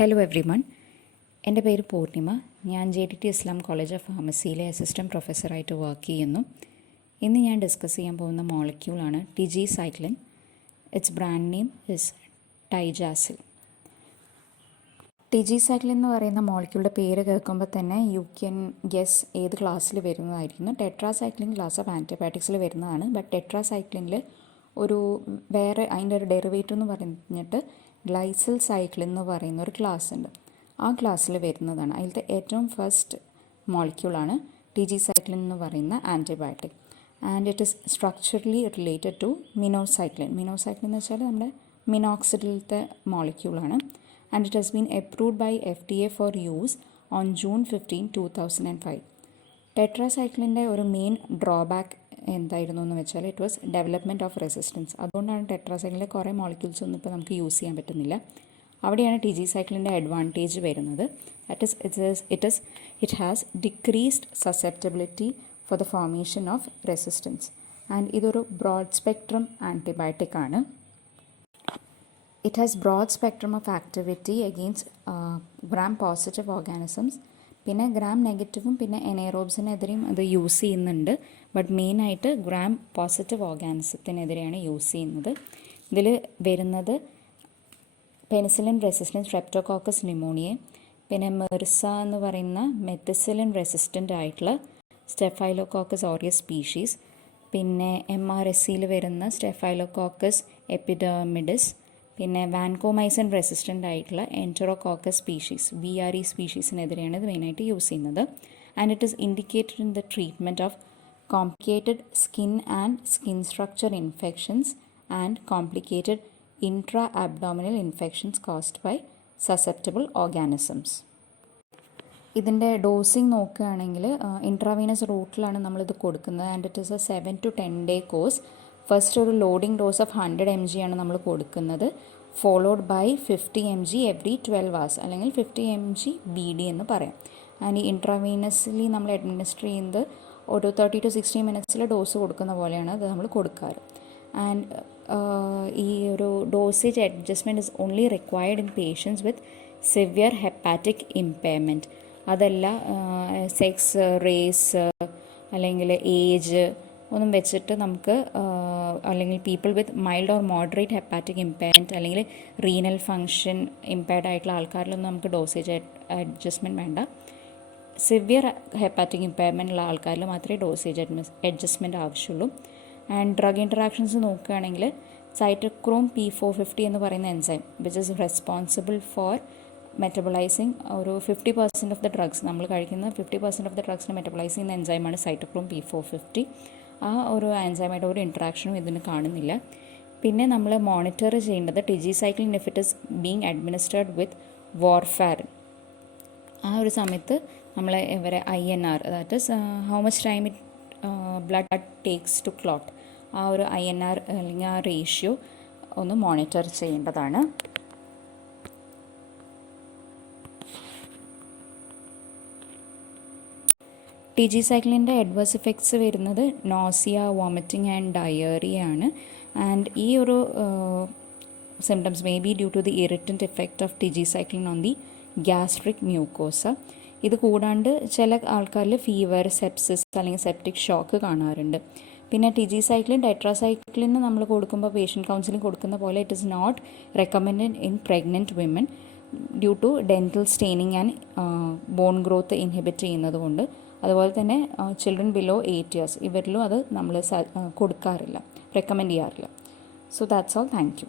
Hello every one, എൻ്റെ പേര് പൂർണിമ. ഞാൻ JDT ഇസ്ലാം കോളേജ് ഓഫ് ഫാർമസിയിലെ അസിസ്റ്റൻറ്റ് പ്രൊഫസറായിട്ട് വർക്ക് ചെയ്യുന്നു. ഇന്ന് ഞാൻ ഡിസ്കസ് ചെയ്യാൻ പോകുന്ന മോളിക്യൂളാണ് tigecycline. It's brand name is Tygacil. Tigecycline എന്ന് പറയുന്ന മോളിക്യൂളിൻ്റെ പേര് കേൾക്കുമ്പോൾ തന്നെ യു ക്യാൻ ഗെസ് ഏത് ക്ലാസ്സിൽ വരുന്നതായിരിക്കുന്നു. ടെട്രാസൈക്ലിൻ ക്ലാസ് ഓഫ് ആൻറ്റിബയോട്ടിക്സിൽ വരുന്നതാണ്. ബട്ട് ടെട്രാസൈക്ലിനിൽ വേറെ അതിൻ്റെ ഒരു ഡെറിവേറ്റീവ് എന്ന് പറഞ്ഞിട്ട് ഗ്ലൈസിൽ സൈക്ലിൻ എന്ന് പറയുന്ന ഒരു ക്ലാസ് ഉണ്ട്. ആ ക്ലാസ്സിൽ വരുന്നതാണ്. അതിലത്തെ ഏറ്റവും ഫസ്റ്റ് മോളിക്യൂളാണ് ടിജിസൈക്ലിൻ എന്ന് പറയുന്ന antibiotic. And it is structurally related to minocycline. Minocycline എന്ന് വെച്ചാൽ നമ്മുടെ മിനോക്സിഡിലത്തെ മോളിക്യൂളാണ്. And it has been approved by FDA for use on June 15, 2005. ടെട്രാസൈക്ലിൻ്റെ ഒരു മെയിൻ ഡ്രോബാക്ക് എന്തായിരുന്നു എന്ന് വെച്ചാൽ it was development of resistance. അതുകൊണ്ടാണ് ടെട്രാസൈക്ലിൻ്റെ കുറേ മോളിക്യൂൾസ് ഒന്നും ഇപ്പോൾ നമുക്ക് യൂസ് ചെയ്യാൻ പറ്റുന്നില്ല. അവിടെയാണ് ടിജിസൈക്ലിൻ്റെ അഡ്വാൻറ്റേജ് വരുന്നത്. It has decreased susceptibility for the formation of resistance. And ഇതൊരു ബ്രോഡ് സ്പെക്ട്രം ആൻറ്റിബയോട്ടിക് ആണ്. It has broad spectrum of activity against gram positive organisms. പിന്നെ ഗ്രാം നെഗറ്റീവും പിന്നെ എനേറോബ്സിനെതിരെയും അത് യൂസ് ചെയ്യുന്നുണ്ട്. ബട്ട് മെയിനായിട്ട് ഗ്രാം പോസിറ്റീവ് ഓർഗാനിസത്തിനെതിരെയാണ് യൂസ് ചെയ്യുന്നത്. ഇതിൽ വരുന്നത് പെനിസിലിൻ റെസിസ്റ്റൻറ്റ് സ്ട്രെപ്റ്റോകോക്കസ് ന്യൂമോണിയ, പിന്നെ മെർസ എന്ന് പറയുന്ന മെത്തിസിലിൻ റെസിസ്റ്റൻ്റ് ആയിട്ടുള്ള സ്റ്റെഫൈലോകോക്കസ് ഓറിയസ് സ്പീഷീസ്, പിന്നെ MRSAയിൽ വരുന്ന സ്റ്റെഫൈലോകോക്കസ് എപ്പിഡെർമിഡിസ്, പിന്നെ വാൻകോമൈസിൻ റെസിസ്റ്റൻ്റ് ആയിട്ടുള്ള എൻറ്ററോകോക്കസ് സ്പീഷീസ് VRE സ്പീഷീസിനെതിരെയാണ് ഇത് മെയിനായിട്ട് യൂസ് ചെയ്യുന്നത്. And it is indicated in the treatment of complicated skin and skin structure infections and complicated intra abdominal infections caused by susceptible organisms. ഇതിൻ്റെ dosing നോക്കുകയാണെങ്കിൽ intravenous റൂട്ടിലാണ് നമ്മളിത് കൊടുക്കുന്നത്. And it is a 7 to 10 day course. First ഒരു loading dose of 100 mg ആണ് നമ്മൾ കൊടുക്കുന്നത്, followed by 50 mg every 12 hours, അല്ലെങ്കിൽ 50 mg BD എന്ന് പറയാം. ആൻഡ് ഈ ഇൻട്രാവീനസ്ലി നമ്മൾ അഡ്മിനിസ്റ്റർ ചെയ്യുന്നത് ഒരു 30 to 60 minutes ഡോസ് കൊടുക്കുന്ന പോലെയാണ് അത് നമ്മൾ കൊടുക്കാറ്. ആൻഡ് ഈ ഒരു dosage adjustment is only required in patients with severe hepatic impairment. അതല്ല സെക്സ്, റേസ് അല്ലെങ്കിൽ ഏജ് ഒന്നും വെച്ചിട്ട് നമുക്ക് അല്ലെങ്കിൽ people with mild or moderate hepatic impairment അല്ലെങ്കിൽ റീനൽ ഫങ്ഷൻ ഇമ്പയർഡ് ആയിട്ടുള്ള ആൾക്കാരിലൊന്നും നമുക്ക് ഡോസേജ് അഡ്ജസ്റ്റ്മെൻറ്റ് വേണ്ട. സിവിയർ ഹെപ്പാറ്റിക് ഇമ്പയർമെൻ്റ് ഉള്ള ആൾക്കാരിൽ മാത്രമേ ഡോസേജ് അഡ്ജസ്റ്റ്മെൻറ്റ് ആവശ്യമുള്ളൂ. ആൻഡ് ഡ്രഗ് ഇൻട്രാക്ഷൻസ് നോക്കുകയാണെങ്കിൽ സൈറ്റോക്രോം P450 എന്ന് പറയുന്ന enzyme which is responsible for metabolising ഒരു 50% ഓഫ് ദ ഡ്രഗ്സ്, നമ്മൾ കഴിക്കുന്ന 50% ഓഫ് ദ ഡ്രഗ്സിനെ മെറ്റബോളൈസ് ചെയ്യുന്ന എൻസൈമാണ് സൈറ്റോക്രോം P450. ആ ഒരു എൻസൈമായിട്ട് ഒരു ഇൻട്രാക്ഷനും ഇതിന് കാണുന്നില്ല. പിന്നെ നമ്മൾ മോണിറ്റർ ചെയ്യേണ്ടത് tigecycline if it is being administered with warfarin. ആ ഒരു സമയത്ത് നമ്മൾ ഇവരെ INR, that is how much time it blood takes to clot, ആ ഒരു INR അല്ലെങ്കിൽ ആ റേഷ്യോ ഒന്ന് മോണിറ്റർ ചെയ്യേണ്ടതാണ്. ടിജിസൈക്ലിൻ്റെ അഡ്വേഴ്സ് ഇഫക്ട്സ് വരുന്നത് നോസിയ, വോമിറ്റിംഗ് ആൻഡ് ഡയറിയ ആണ്. ആൻഡ് ഈ ഒരു symptoms may be due to the irritant effect of tigecycline on the gastric mucosa. ഇത് കൂടാണ്ട് ചില ആൾക്കാരിൽ ഫീവർ, സെപ്സിസ് അല്ലെങ്കിൽ സെപ്റ്റിക് ഷോക്ക് കാണാറുണ്ട്. പിന്നെ ടിജിസൈക്ലിൻ ടെട്രാസൈക്ലിന് നമ്മൾ കൊടുക്കുമ്പോൾ പേഷ്യൻറ്റ് കൗൺസിലിംഗ് കൊടുക്കുന്ന പോലെ it is not recommended in pregnant women due to dental staining and bone growth inhibit ചെയ്യുന്നത് കൊണ്ട്. അതുപോലെ തന്നെ ചിൽഡ്രൻ ബിലോ 8 years ഇവരിലും അത് നമ്മൾ കൊടുക്കാറില്ല, റെക്കമെൻഡ് ചെയ്യാറില്ല. So that's all. Thank you.